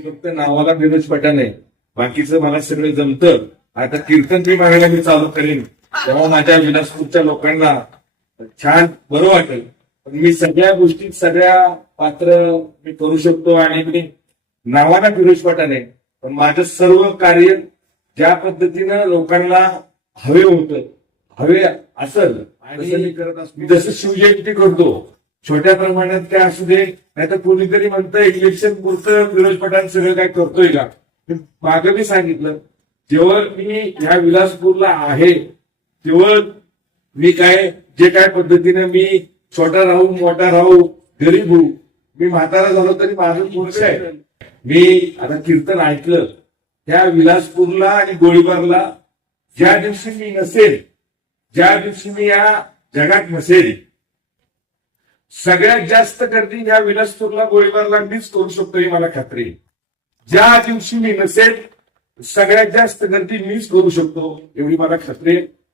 फक्त नावाला फिरोज पठाण आहे बाकीचं मला सगळं जमत. आता कीर्तन मी मागायला मी चालू करेन. तेव्हा माझ्या विलासपूरच्या लोकांना छान बरं वाटेल. पण मी सगळ्या गोष्टीत सगळ्या पात्र मी करू शकतो आणि मी नावाला फिरोज पठाण आहे पण माझं सर्व कार्य ज्या पद्धतीनं लोकांना हवे होतं हवे असल आणि मी करत असतो. मी जसं शिवजयंती करतो छोट्या प्रमाणात काय असू दे नाही तर कोणीतरी म्हणतं इलेक्शन पुरतं फिरोज पठाण सगळं काय करतोय का? मागं मी सांगितलं. जेव्हा मी ह्या विलासपूरला आहे तेव्हा मी काय जे काय पद्धतीने मी छोटा राहू मोठा राहू गरीब होऊ मी म्हातारा झालो तरी माझं पुरुष आहे. मी आता कीर्तन ऐकलं. त्या विलासपूरला आणि गोळीबारला ज्या दिवशी मी नसेल ज्या दिवशी मी या जगात नसेल सगळ्यात जास्त गर्दी या विलासपूरला गोळीबारला मीच करू शकतो ही मला खात्री ज्या दिवशी मी नसेल सगळ्यात जास्त गर्दी मीच करू शकतो एवढी मला खात्री आहे.